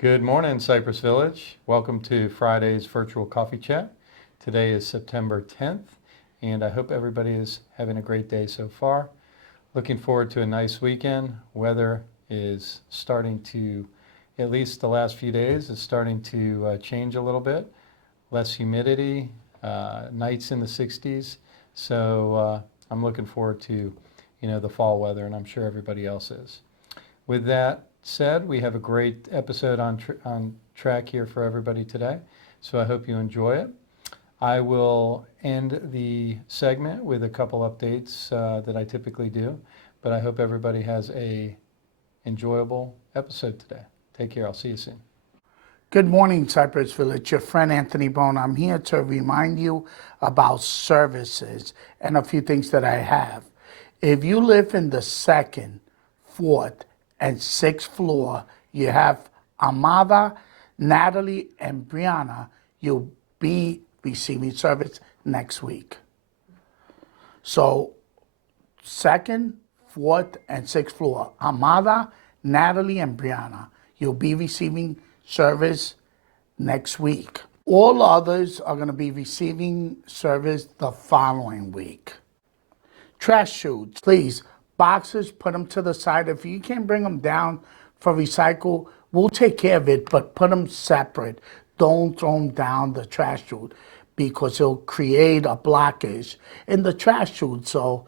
Good morning, Cypress Village. Welcome to Friday's virtual coffee chat. Today is September 10th, and I hope everybody is having a great day so far. Looking forward to a nice weekend. Weather is starting to, at least the last few days, is starting to change a little bit. Less humidity, nights in the 60s. So I'm looking forward to, the fall weather, and I'm sure everybody else is. With that said, we have a great episode on track here for everybody today, so I hope you enjoy it. I will end the segment with a couple updates that I typically do, but I hope everybody has a enjoyable episode today. Take care. I'll see you soon. Good morning, Cypress Village. Your friend Anthony Bone. I'm here to remind you about services and a few things that I have. If you live in the second, fourth, and sixth floor, you have Amada, Natalie, and Brianna. You'll be receiving service next week. So, second, fourth, and sixth floor, Amada, Natalie, and Brianna. You'll be receiving service next week. All others are going to be receiving service the following week. Trash chutes, please. Boxes, put them to the side. If you can't bring them down for recycle, we'll take care of it, but put them separate. Don't throw them down the trash chute because it'll create a blockage in the trash chute. So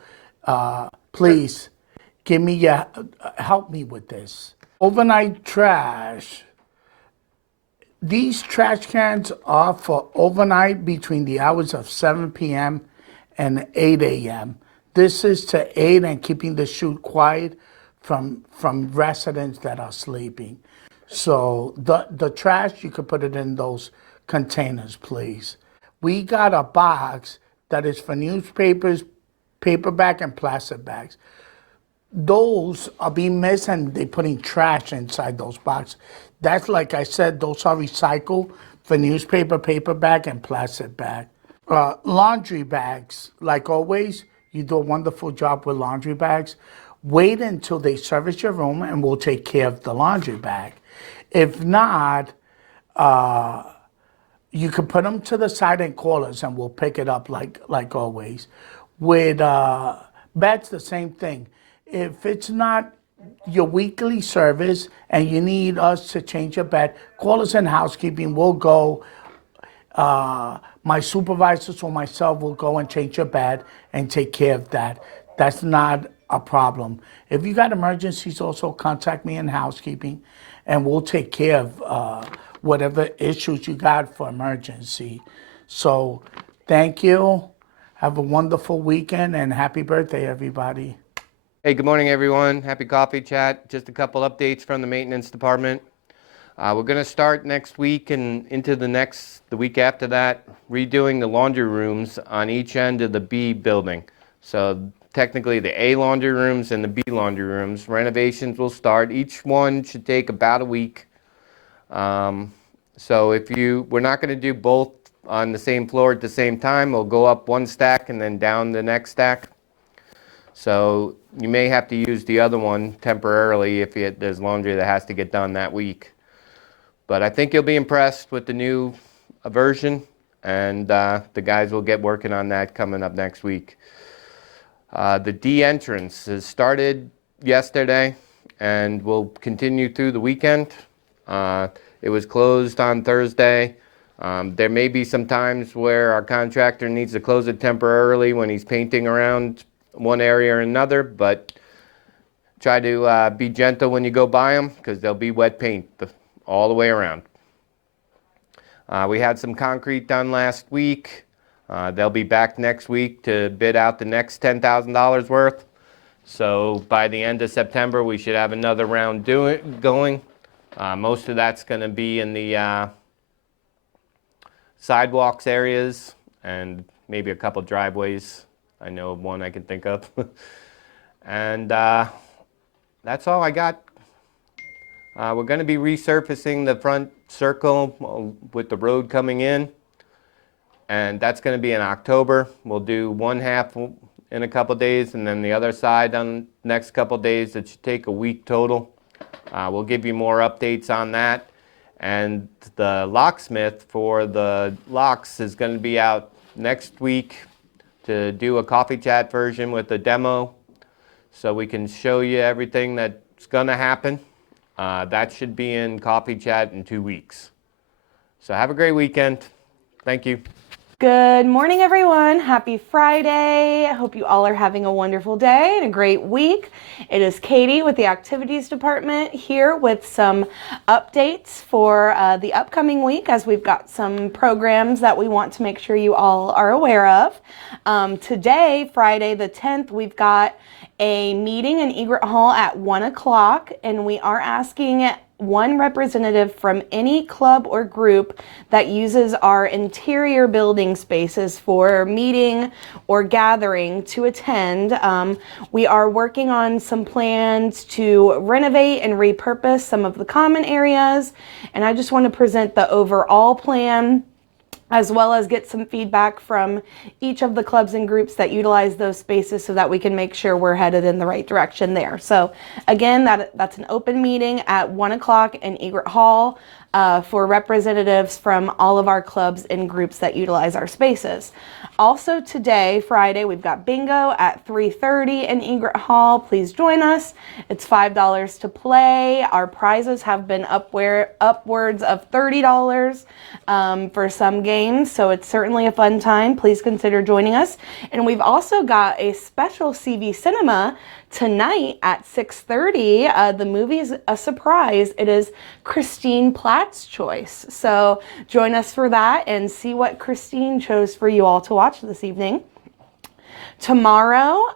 please help me with this. Overnight trash. These trash cans are for overnight between the hours of 7 p.m. and 8 a.m. This is to aid in keeping the chute quiet from residents that are sleeping. So the trash, you could put it in those containers, please. We got a box that is for newspapers, paperback, and plastic bags. Those are being missed and they're putting trash inside those boxes. That's, like I said, those are recycled for newspaper, paperback, and plastic bag. Laundry bags, like always, you do a wonderful job with laundry bags. Wait until they service your room and we'll take care of the laundry bag. If not, you can put them to the side and call us and we'll pick it up like always. With beds, the same thing. If it's not your weekly service and you need us to change your bed, call us in housekeeping. We'll go. My supervisors or myself will go and change your bed and take care of that. That's not a problem. If you got emergencies, also contact me in housekeeping and we'll take care of whatever issues you got for emergency. So thank you. Have a wonderful weekend and happy birthday, everybody. Hey, good morning, everyone. Happy coffee chat. Just a couple updates from the maintenance department. We're going to start next week and into the week after that, redoing the laundry rooms on each end of the B building. So technically the A laundry rooms and the B laundry rooms. Renovations will start. Each one should take about a week. So we're not going to do both on the same floor at the same time. We'll go up one stack and then down the next stack. So you may have to use the other one temporarily if there's laundry that has to get done that week. But I think you'll be impressed with the new version, and the guys will get working on that coming up next week. The D entrance has started yesterday and will continue through the weekend. It was closed on Thursday. There may be some times where our contractor needs to close it temporarily when he's painting around one area or another, but try to be gentle when you go by them because there'll be wet paint all the way around. We had some concrete done last week. They'll be back next week to bid out the next $10,000 worth. So by the end of September, we should have another round going. Most of that's going to be in the sidewalks areas and maybe a couple driveways. I know of one I can think of. And that's all I got. We're going to be resurfacing the front circle with the road coming in. And that's going to be in October. We'll do one half in a couple days and then the other side on the next couple days. It should take a week total. We'll give you more updates on that. And the locksmith for the locks is going to be out next week to do a coffee chat version with a demo so we can show you everything that's going to happen. That should be in coffee chat in 2 weeks. So have a great weekend. Thank you. Good morning, everyone. Happy Friday. I hope you all are having a wonderful day and a great week. It is Katie with the Activities Department here with some updates for the upcoming week, as we've got some programs that we want to make sure you all are aware of. Today, Friday the 10th, we've got a meeting in Egret Hall at 1 o'clock, and we are asking one representative from any club or group that uses our interior building spaces for meeting or gathering to attend. We are working on some plans to renovate and repurpose some of the common areas, and I just want to present the overall plan, as well as get some feedback from each of the clubs and groups that utilize those spaces so that we can make sure we're headed in the right direction there. So again, that's an open meeting at 1 o'clock in Egret Hall for representatives from all of our clubs and groups that utilize our spaces. Also today, Friday, we've got bingo at 3:30 in Egret Hall. Please join us. It's $5 to play. Our prizes have been upwards of $30 for some games, so it's certainly a fun time. Please consider joining us. And we've also got a special CV Cinema tonight at 6:30. The movie is a surprise. It is Christine Platt's choice. So join us for that and see what Christine chose for you all to watch this evening. Tomorrow,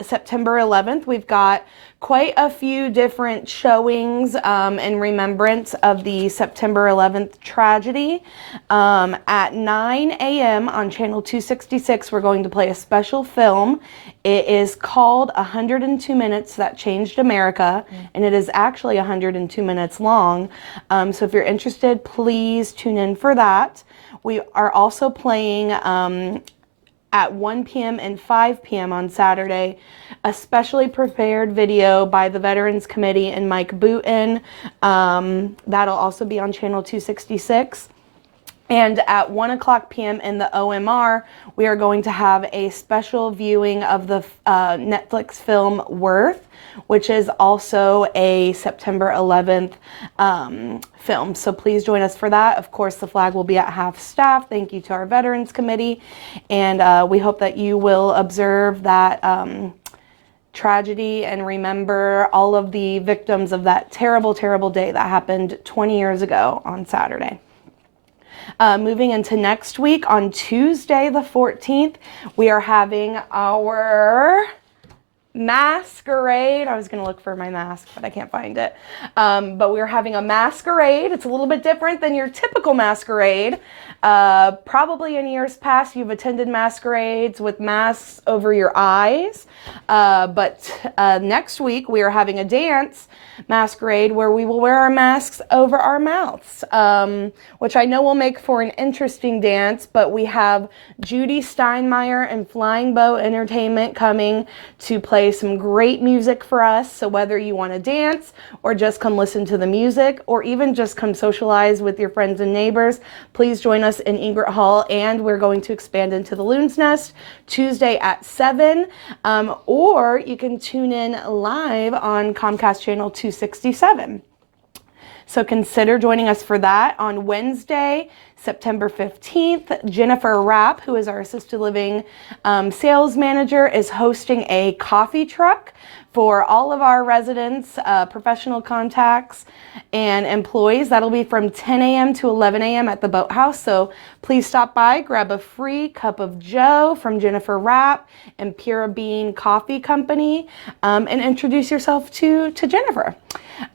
September 11th, we've got quite a few different showings in remembrance of the September 11th tragedy. At 9 a.m. on channel 266, we're going to play a special film. It is called 102 Minutes That Changed America, and it is actually 102 minutes long. So if you're interested, please tune in for that. We are also playing at 1 p.m. and 5 p.m. on Saturday, a specially prepared video by the Veterans Committee and Mike Booten. That'll also be on channel 266. And at 1 o'clock p.m. in the OMR, we are going to have a special viewing of the Netflix film Worth, which is also a September 11th film. So please join us for that. Of course, the flag will be at half staff. Thank you to our Veterans Committee. And we hope that you will observe that tragedy and remember all of the victims of that terrible, terrible day that happened 20 years ago on Saturday. Moving into next week, on Tuesday the 14th, we are having our masquerade. I was going to look for my mask, but I can't find it. But we're having a masquerade. It's a little bit different than your typical masquerade. Probably in years past, you've attended masquerades with masks over your eyes. But next week, we are having a dance masquerade where we will wear our masks over our mouths, which I know will make for an interesting dance. But we have Judy Steinmeier and Flying Bow Entertainment coming to play some great music for us. So whether you want to dance or just come listen to the music or even just come socialize with your friends and neighbors, please join us in Egret Hall. And we're going to expand into the Loon's Nest Tuesday at 7, or you can tune in live on Comcast channel 267. So consider joining us for that. On Wednesday, September 15th, Jennifer Rapp, who is our assisted living sales manager, is hosting a coffee truck for all of our residents, professional contacts, and employees. That'll be from 10 a.m. to 11 a.m. at the Boathouse. So please stop by, grab a free cup of Joe from Jennifer Rapp and Pura Bean Coffee Company, and introduce yourself to Jennifer.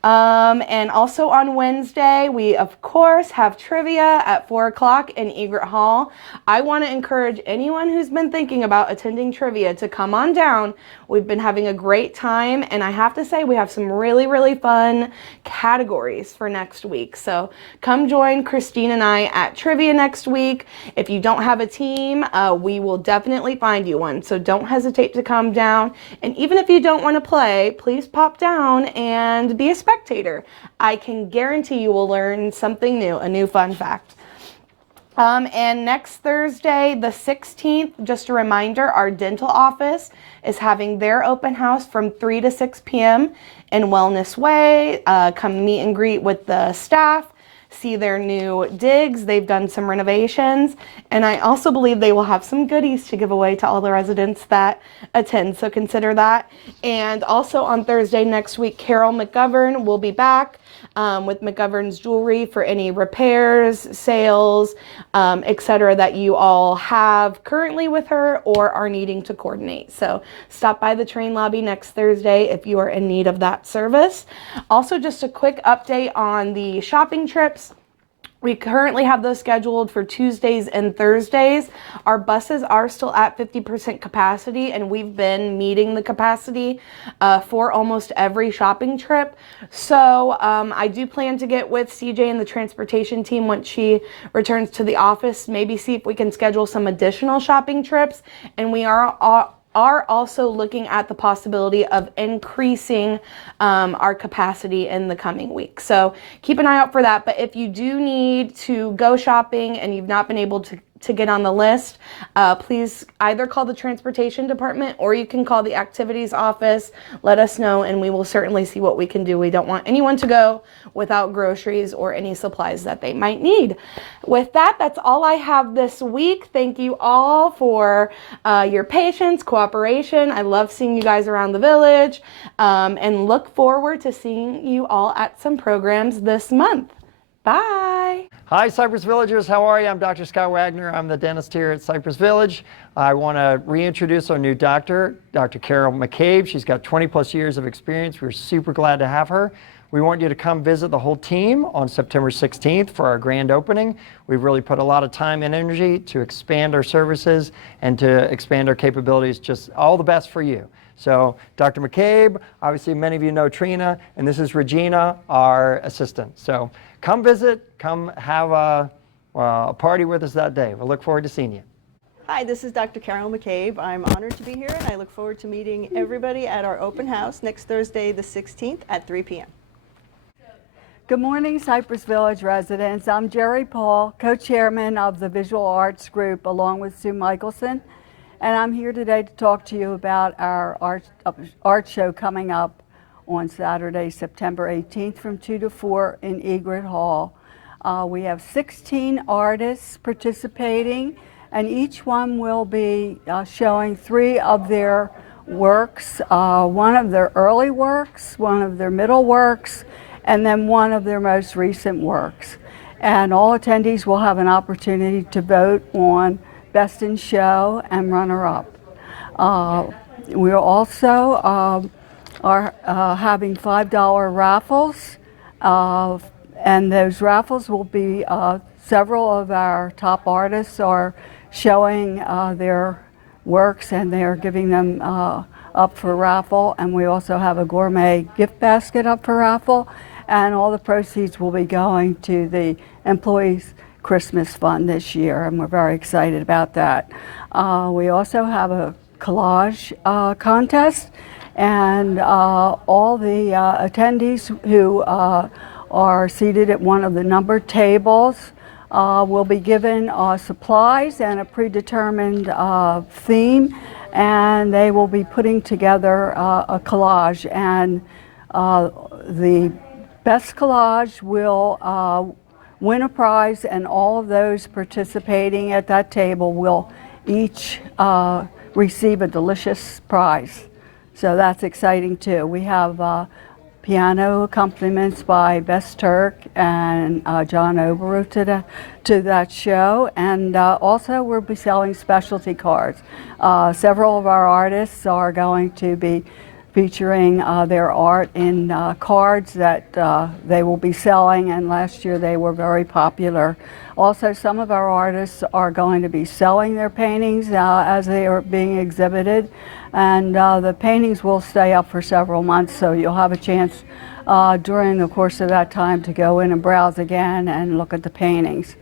And also on Wednesday, we of course have trivia at 4 4 o'clock in Egret Hall. I want to encourage anyone who's been thinking about attending trivia to come on down. We've been having a great time, and I have to say we have some really, really fun categories for next week. So come join Christine and I at trivia next week. If you don't have a team, we will definitely find you one. So don't hesitate to come down. And even if you don't want to play, please pop down and be a spectator. I can guarantee you will learn something new, a new fun fact. And next Thursday, the 16th, just a reminder, our dental office is having their open house from 3 to 6 p.m. in Wellness Way. Come meet and greet with the staff, see their new digs. They've done some renovations, and I also believe they will have some goodies to give away to all the residents that attend, so consider that. And also on Thursday next week, Carol McGovern will be back with McGovern's Jewelry for any repairs, sales, etc. that you all have currently with her or are needing to coordinate. So stop by the train lobby next Thursday if you are in need of that service. Also, just a quick update on the shopping trips. We currently have those scheduled for Tuesdays and Thursdays. Our buses are still at 50% capacity, and we've been meeting the capacity for almost every shopping trip. So I do plan to get with CJ and the transportation team once she returns to the office, maybe see if we can schedule some additional shopping trips. And we are also looking at the possibility of increasing our capacity in the coming week. So keep an eye out for that. But if you do need to go shopping and you've not been able to get on the list, please either call the transportation department or you can call the activities office. Let us know and we will certainly see what we can do. We don't want anyone to go without groceries or any supplies that they might need. With that, that's all I have this week. Thank you all for your patience, cooperation. I love seeing you guys around the village, and look forward to seeing you all at some programs this month. Bye. Hi, Cypress Villagers. How are you? I'm Dr. Scott Wagner. I'm the dentist here at Cypress Village. I want to reintroduce our new doctor, Dr. Carol McCabe. She's got 20 plus years of experience. We're super glad to have her. We want you to come visit the whole team on September 16th for our grand opening. We've really put a lot of time and energy to expand our services and to expand our capabilities. Just all the best for you. So Dr. McCabe, obviously many of you know Trina, and this is Regina, our assistant. So come visit, come have a party with us that day. We look forward to seeing you. Hi, this is Dr. Carol McCabe. I'm honored to be here, and I look forward to meeting everybody at our open house next Thursday, the 16th at 3 p.m. Good morning, Cypress Village residents. I'm Jerry Paul, co-chairman of the Visual Arts Group, along with Sue Michelson. And I'm here today to talk to you about our art show coming up on Saturday, September 18th from 2 to 4 in Egret Hall. We have 16 artists participating, and each one will be showing 3 of their works, one of their early works, one of their middle works, and then one of their most recent works. And all attendees will have an opportunity to vote on Best in Show and runner-up. We also are having $5 raffles, and those raffles will be several of our top artists are showing their works, and they are giving them up for raffle. And we also have a gourmet gift basket up for raffle, and all the proceeds will be going to the employees' Christmas fund this year, and we're very excited about that. We also have a collage contest, and all the attendees who are seated at one of the numbered tables will be given supplies and a predetermined theme, and they will be putting together a collage, and the best collage will win a prize, and all of those participating at that table will each receive a delicious prize. So that's exciting too. We have piano accompaniments by Bess Turk and John Oberu to that show, and also we'll be selling specialty cards. Several of our artists are going to be featuring their art in cards that they will be selling, and last year they were very popular. Also, some of our artists are going to be selling their paintings as they are being exhibited, and the paintings will stay up for several months, so you'll have a chance during the course of that time to go in and browse again and look at the paintings.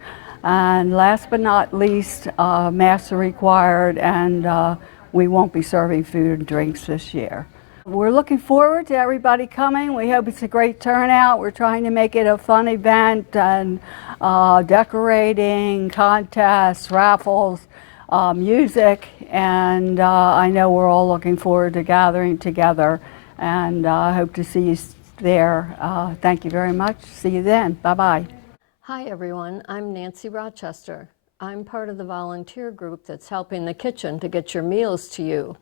And last but not least, masks are required, and we won't be serving food and drinks this year. We're looking forward to everybody coming. We hope it's a great turnout. We're trying to make it a fun event, and decorating, contests, raffles, music, and I know we're all looking forward to gathering together, and I hope to see you there. Thank you very much. See you then. Bye-bye. Hi everyone, I'm Nancy Rochester. I'm part of the volunteer group that's helping the kitchen to get your meals to you.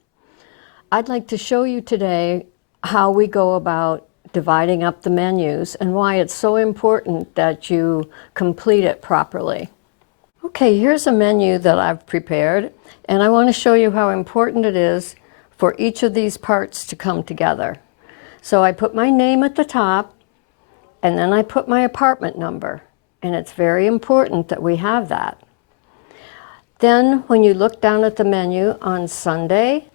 I'd like to show you today how we go about dividing up the menus and why it's so important that you complete it properly. Okay, here's a menu that I've prepared, and I want to show you how important it is for each of these parts to come together. So I put my name at the top, and then I put my apartment number. And it's very important that we have that. Then when you look down at the menu on Sunday,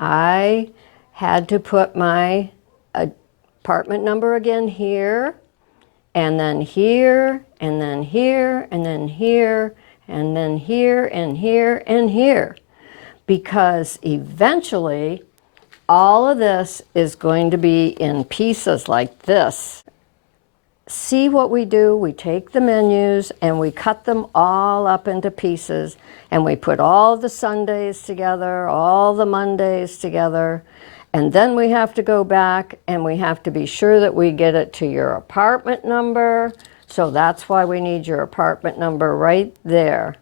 I had to put my apartment number again here, and then here, and then here, and then here, and then here, and here, and here. Because eventually, all of this is going to be in pieces like this. See what we do? We take the menus and we cut them all up into pieces, and we put all the Sundays together, all the Mondays together, and then we have to go back and we have to be sure that we get it to your apartment number. So that's why we need your apartment number right there,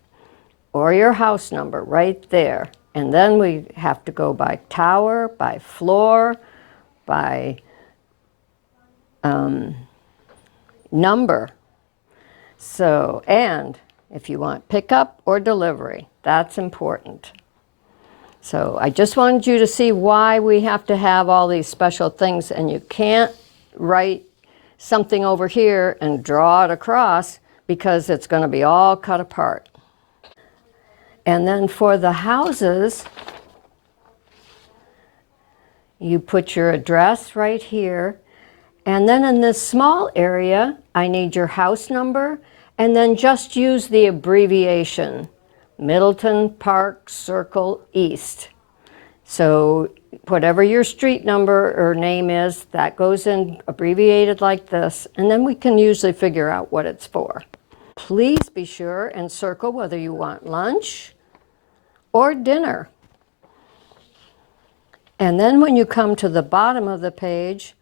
or your house number right there. And then we have to go by tower, by floor, by number. So, and if you want pickup or delivery, that's important. So I just wanted you to see why we have to have all these special things, and you can't write something over here and draw it across because it's going to be all cut apart. And then for the houses, you put your address right here. And then in this small area, I need your house number, and then just use the abbreviation, Middleton Park Circle East. So whatever your street number or name is, that goes in abbreviated like this, and then we can usually figure out what it's for. Please be sure and circle whether you want lunch or dinner. And then when you come to the bottom of the page,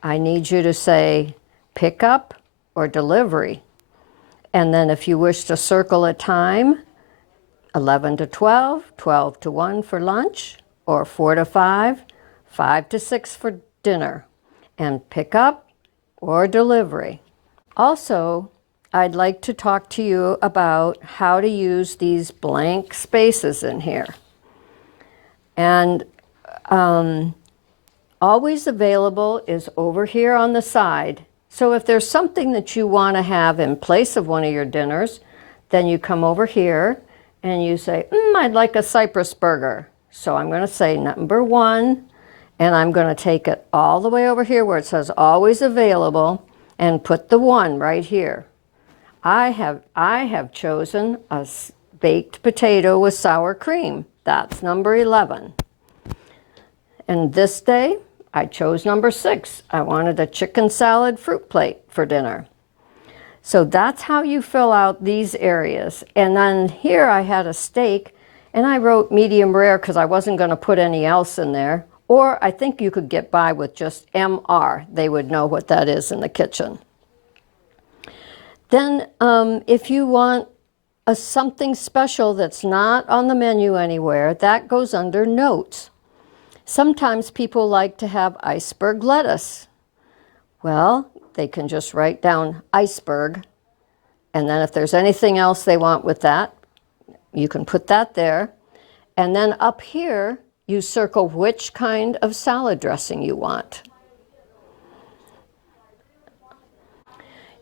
I need you to say pickup or delivery. And then if you wish to circle a time, 11 to 12, 12 to 1 for lunch, or 4 to 5, 5 to 6 for dinner, and pickup or delivery. Also, I'd like to talk to you about how to use these blank spaces in here. And always available is over here on the side. So if there's something that you want to have in place of one of your dinners, then you come over here and you say, I'd like a Cypress burger. So I'm going to say number 1, and I'm going to take it all the way over here where it says always available and put the 1 right here. I have chosen a baked potato with sour cream. That's number 11. And this day, I chose number 6. I wanted a chicken salad fruit plate for dinner. So that's how you fill out these areas. And then here I had a steak, and I wrote medium rare because I wasn't going to put any else in there. Or I think you could get by with just MR. They would know what that is in the kitchen. Then if you want something special that's not on the menu anywhere, that goes under notes. Sometimes people like to have iceberg lettuce. Well, they can just write down iceberg, and then if there's anything else they want with that, you can put that there. And then up here, You circle which kind of salad dressing you want.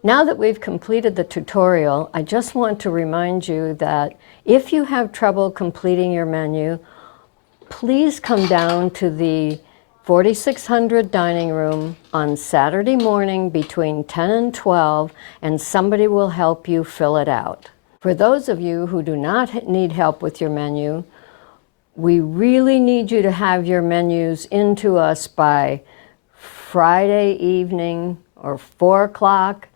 Now that we've completed the tutorial, I just want to remind you that if you have trouble completing your menu, please come down to the 4600 dining room on Saturday morning between 10 and 12, and somebody will help you fill it out. For those of you who do not need help with your menu, we really need you to have your menus into us by Friday evening or 4 o'clock,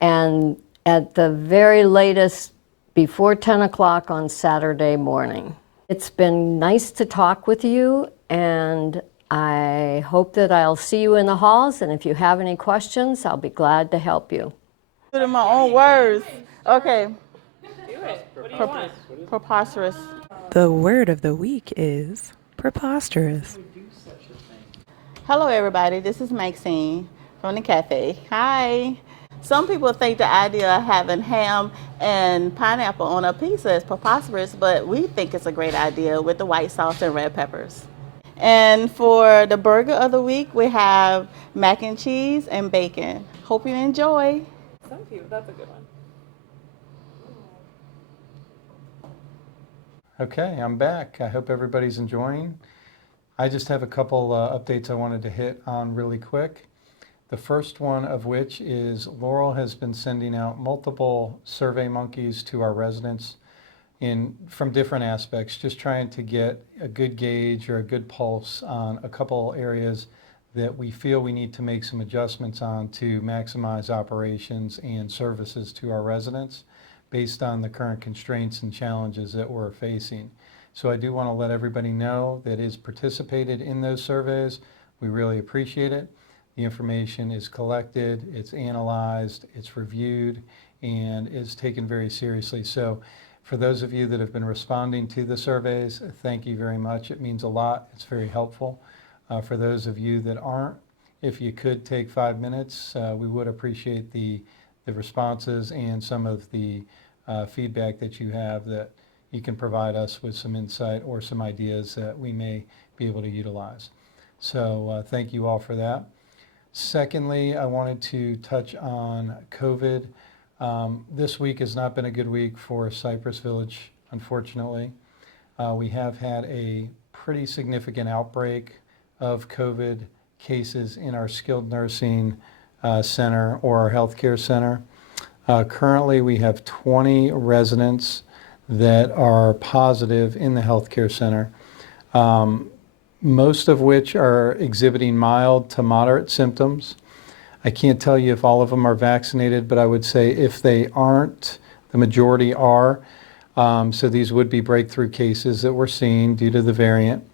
and at the very latest before 10 o'clock on Saturday morning. It's been nice to talk with you, and I hope that I'll see you in the halls, and if you have any questions, I'll be glad to help you. Put in my own words. Okay. Do it. What do you want? Preposterous. The word of the week is preposterous. Hello, everybody. This is Maxine from the cafe. Hi. Some people think the idea of having ham and pineapple on a pizza is preposterous, but we think it's a great idea with the white sauce and red peppers. And for the burger of the week, we have mac and cheese and bacon. Hope you enjoy. Some people, that's a good one. Okay, I'm back. I hope everybody's enjoying. I just have a couple updates I wanted to hit on really quick. The first one of which is Laurel has been sending out multiple survey monkeys to our residents from different aspects, just trying to get a good gauge or a good pulse on a couple areas that we feel we need to make some adjustments on to maximize operations and services to our residents based on the current constraints and challenges that we're facing. So I do want to let everybody know that is participated in those surveys. We really appreciate it. The information is collected, it's analyzed, it's reviewed, and is taken very seriously. So for those of you that have been responding to the surveys, thank you very much. It means a lot. It's very helpful. For those of you that aren't, if you could take 5 minutes, we would appreciate the responses and some of the feedback that you have that you can provide us with some insight or some ideas that we may be able to utilize. So thank you all for that. Secondly, I wanted to touch on COVID. This week has not been a good week for Cypress Village, unfortunately. We have had a pretty significant outbreak of COVID cases in our skilled nursing center or our healthcare center. Currently, we have 20 residents that are positive in the healthcare center, most of which are exhibiting mild to moderate symptoms. I can't tell you if all of them are vaccinated, but I would say if they aren't, the majority are. So these would be breakthrough cases that we're seeing due to the variant.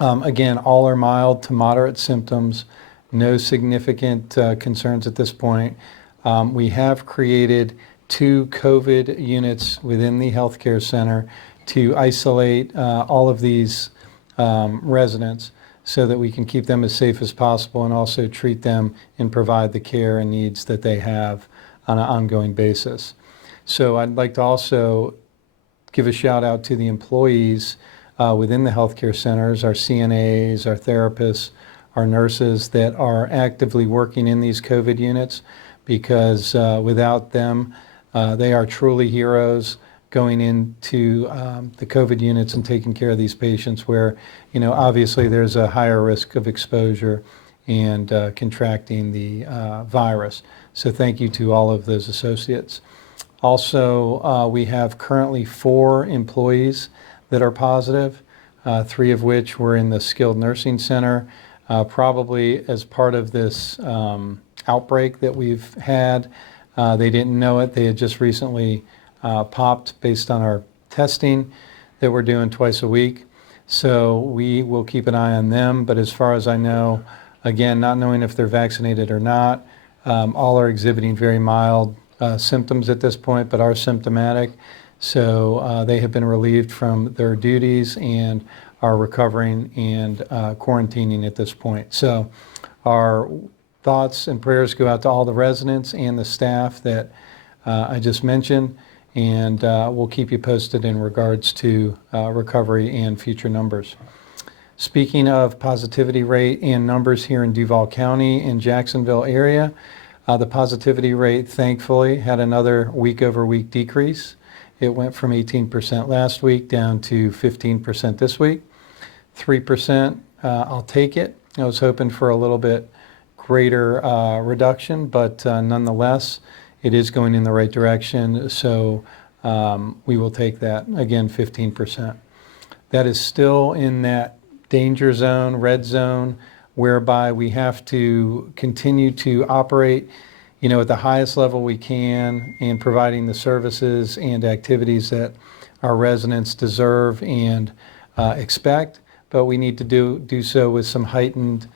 Again, all are mild to moderate symptoms, no significant concerns at this point. We have created 2 COVID units within the healthcare center to isolate all of these residents so that we can keep them as safe as possible and also treat them and provide the care and needs that they have on an ongoing basis. So I'd like to also give a shout out to the employees within the healthcare centers, our CNAs, our therapists, our nurses that are actively working in these COVID units, because without them, they are truly heroes going into the COVID units and taking care of these patients where, obviously there's a higher risk of exposure and contracting the virus. So thank you to all of those associates. Also, we have currently 4 employees that are positive, 3 of which were in the skilled nursing center, probably as part of this outbreak that we've had. They didn't know it. They had just recently popped based on our testing that we're doing twice a week. So we will keep an eye on them. But as far as I know, again, not knowing if they're vaccinated or not, all are exhibiting very mild symptoms at this point, but are symptomatic. So they have been relieved from their duties and are recovering and quarantining at this point. So our thoughts and prayers go out to all the residents and the staff that I just mentioned, and we'll keep you posted in regards to recovery and future numbers. Speaking of positivity rate and numbers here in Duval County and Jacksonville area, the positivity rate thankfully had another week-over-week decrease. It went from 18% last week down to 15% this week. 3%, I'll take it. I was hoping for a little bit greater reduction, but nonetheless, it is going in the right direction, so we will take that. Again, 15%. That is still in that danger zone, red zone, whereby we have to continue to operate, at the highest level we can and providing the services and activities that our residents deserve and expect. But we need to do so with some heightened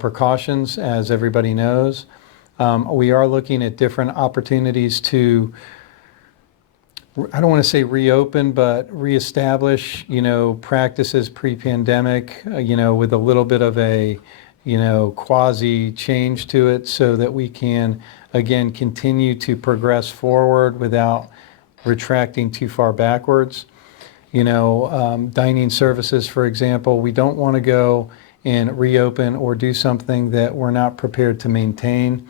precautions, as everybody knows. We are looking at different opportunities to, I don't want to say reopen, but reestablish, practices pre-pandemic, with a little bit of a, quasi change to it so that we can, again, continue to progress forward without retracting too far backwards. Dining services, for example, we don't want to go and reopen or do something that we're not prepared to maintain.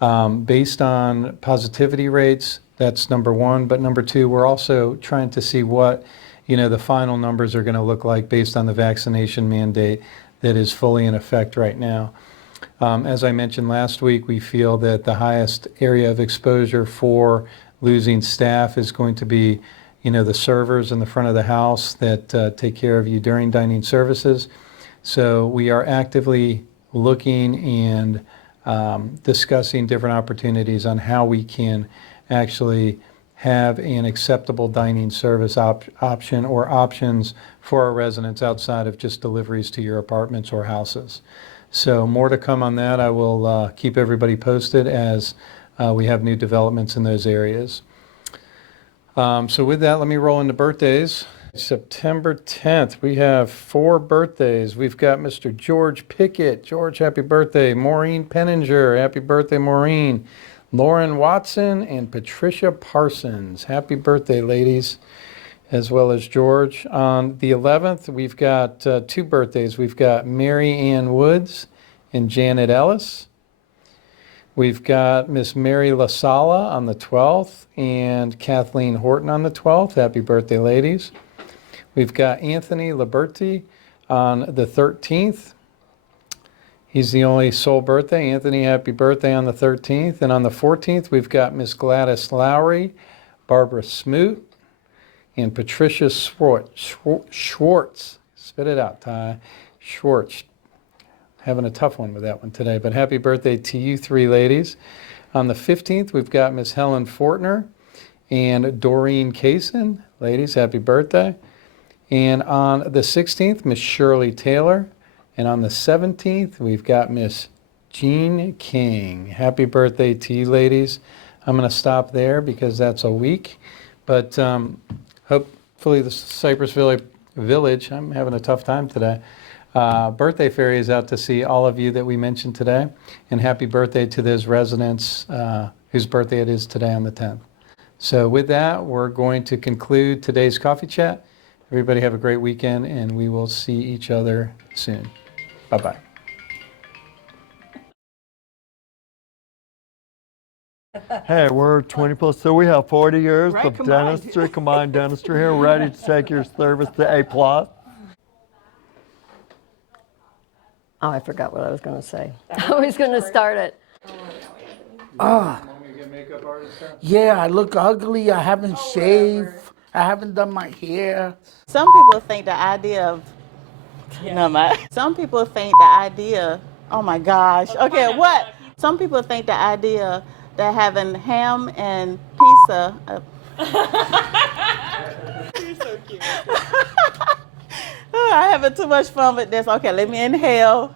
Based on positivity rates, that's number one. But number two, we're also trying to see what, the final numbers are going to look like based on the vaccination mandate that is fully in effect right now. As I mentioned last week, we feel that the highest area of exposure for losing staff is going to be, the servers in the front of the house that take care of you during dining services. So we are actively looking and discussing different opportunities on how we can actually have an acceptable dining service option or options for our residents outside of just deliveries to your apartments or houses. So more to come on that. I will keep everybody posted as we have new developments in those areas. So with that, let me roll into birthdays. September 10th, we have 4 birthdays. We've got Mr. George Pickett. George, happy birthday. Maureen Penninger, happy birthday, Maureen. Lauren Watson and Patricia Parsons. Happy birthday, ladies, as well as George. On the 11th, we've got 2 birthdays. We've got Mary Ann Woods and Janet Ellis. We've got Miss Mary LaSala on the 12th and Kathleen Horton on the 12th. Happy birthday, ladies. We've got Anthony Liberti on the 13th. He's the only sole birthday. Anthony, happy birthday on the 13th. And on the 14th, we've got Miss Gladys Lowry, Barbara Smoot, and Patricia Schwartz. Spit it out, Ty. Schwartz. Having a tough one with that one today, but happy birthday to you 3 ladies. On the 15th, we've got Miss Helen Fortner and Doreen Kaysen. Ladies, happy birthday. And on the 16th, Miss Shirley Taylor. And on the 17th, we've got Miss Jean King. Happy birthday to you, ladies. I'm going to stop there because that's a week. But hopefully the Cypress Village, I'm having a tough time today, birthday fairy is out to see all of you that we mentioned today. And happy birthday to those residents whose birthday it is today on the 10th. So with that, we're going to conclude today's coffee chat. Everybody have a great weekend, and we will see each other soon. Bye-bye. Hey, we're 20 plus, so we have 40 years Right, of combined. dentistry, combined dentistry here, ready to take your service to A+. Oh, I forgot what I was going to say. I was going to start it. Yeah, I look ugly. I haven't shaved. I haven't done my hair. Some people think the idea of, no, some people think the idea, oh my gosh, okay, what? Some people think the idea that having ham and pizza. You're so cute. I'm having too much fun with this. Okay, let me inhale.